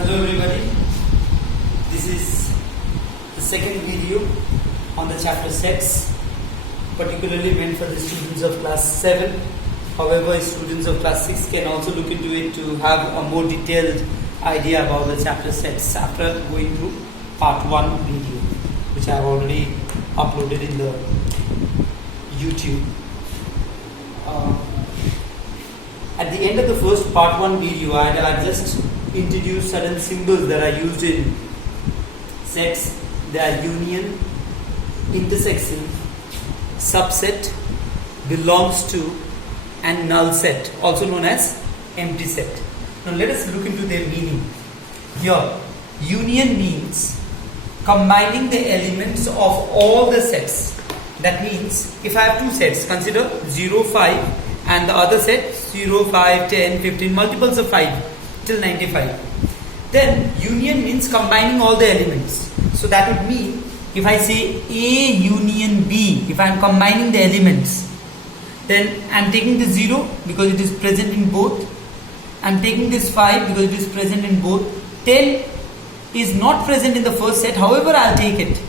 Hello everybody, this is the second video on the chapter sets, particularly meant for the students of class 7. However, students of class 6 can also look into it to have a more detailed idea about the chapter sets after going through part 1 video, which I have already uploaded in the YouTube. At the end of the first part 1 video, I had just introduced certain symbols that are used in sets. They are union, intersection, subset, belongs to, and null set, also known as empty set. Now let us look into their meaning. Here, union means combining the elements of all the sets. That means if I have two sets, consider 0, 5 and the other set 0, 5, 10, 15, multiples of 5 till 95. Then union means combining all the elements. So that would mean if I say A union B, if I am combining the elements, then I am taking this 0 because it is present in both. I am taking this 5 because it is present in both. 10 is not present in the first set, however I will take it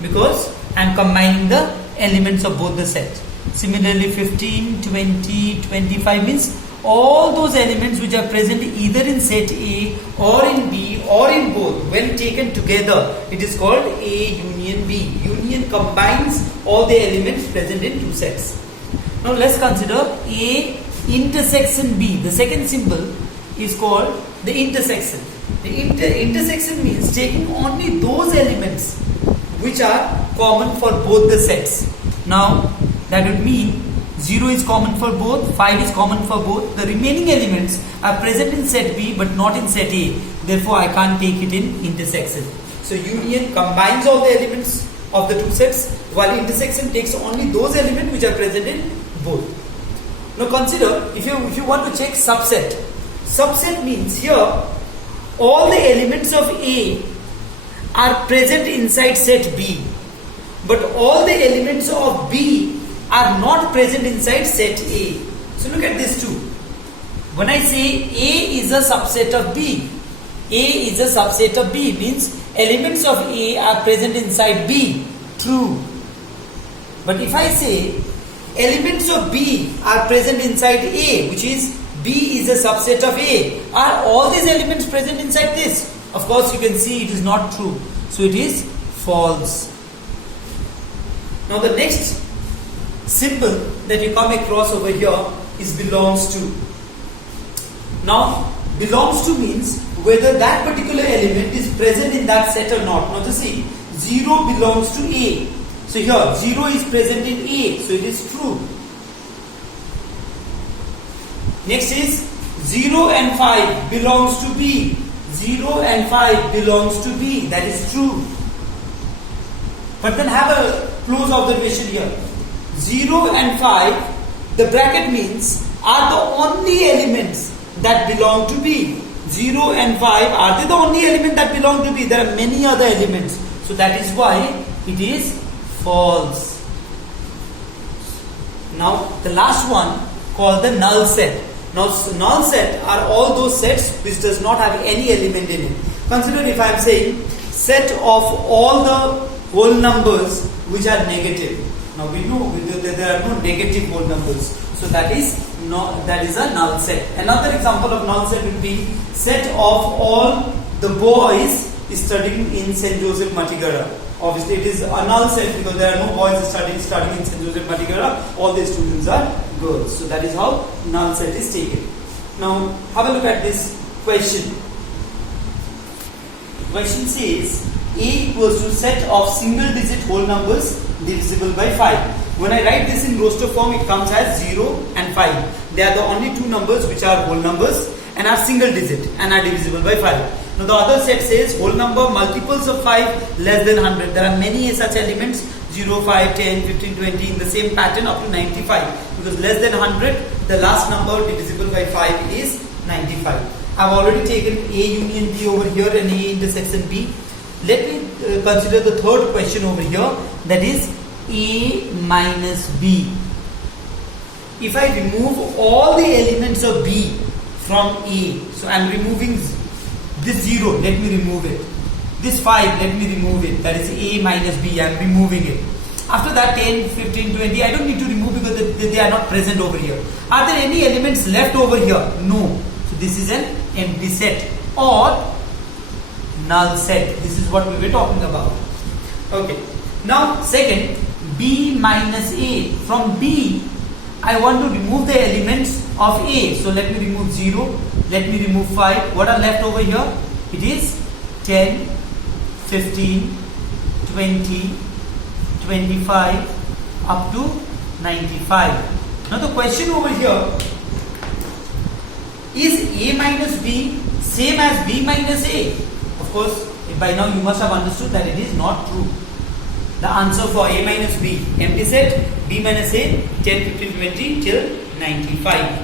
because I am combining the elements of both the set. Similarly 15, 20, 25 means all those elements which are present either in set A or in B or in both, when taken together, it is called A union B. Union combines all the elements present in two sets. Now let's consider A intersection B. The second symbol is called the intersection. The intersection means taking only those elements which are common for both the sets. Now that would mean 0 is common for both, 5 is common for both. The remaining elements are present in set B but not in set A. Therefore, I can't take it in intersection. So union combines all the elements of the two sets, while intersection takes only those elements which are present in both. Now consider if you want to check subset. Subset means here all the elements of A are present inside set B, but all the elements of B are not present inside set A. So look at this too. When I say A is a subset of B, A is a subset of B means elements of A are present inside B. True. But if I say elements of B are present inside A, which is B is a subset of A, are all these elements present inside this? Of course you can see it is not true. So it is false. Now the next symbol that you come across over here is belongs to. Now belongs to means whether that particular element is present in that set or not. Now just see, 0 belongs to A. So here 0 is present in A, so it is true. Next is 0 and 5 belongs to B. 0 and 5 belongs to B. That is true. But then have a close observation here. 0 and 5, the bracket means, are the only elements that belong to B. 0 and 5, are they the only element that belong to B? There are many other elements. So that is why it is false. Now the last one called the null set. Now null set are all those sets which does not have any element in it. Consider if I am saying set of all the whole numbers which are negative. Now we know there are no negative whole numbers. So that is a null set. Another example of null set would be set of all the boys studying in St. Joseph Matigara. Obviously it is a null set because there are no boys studying in St. Joseph Matigara. All the students are girls. So that is how null set is taken. Now have a look at this question. Question says A equals to set of single digit whole numbers divisible by 5. When I write this in roster form, it comes as 0 and 5. They are the only two numbers which are whole numbers and are single digit and are divisible by 5. Now the other set says whole number multiples of 5 less than 100. There are many such elements 0, 5, 10, 15, 20 in the same pattern up to 95. Because less than 100, the last number divisible by 5 is 95. I have already taken A union B over here and A intersection B. Let me consider the third question over here, that is A minus B. If I remove all the elements of B from A, so I am removing This 0, let me remove it. This 5, let me remove it. That is A minus B, I am removing it. After that 10, 15, 20, I don't need to remove because they are not present over here. Are there any elements left over here? No. So this is an empty set or null set. This is what we were talking about. Okay. Now second, B minus A. From B, I want to remove the elements of A. So let me remove 0. Let me remove 5. What are left over here? It is 10, 15, 20, 25 up to 95. Now the question over here, is A minus B same as B minus A? Of course, by now you must have understood that it is not true. The answer for A minus B, empty set, B minus A, 10, 15, 20 till 95.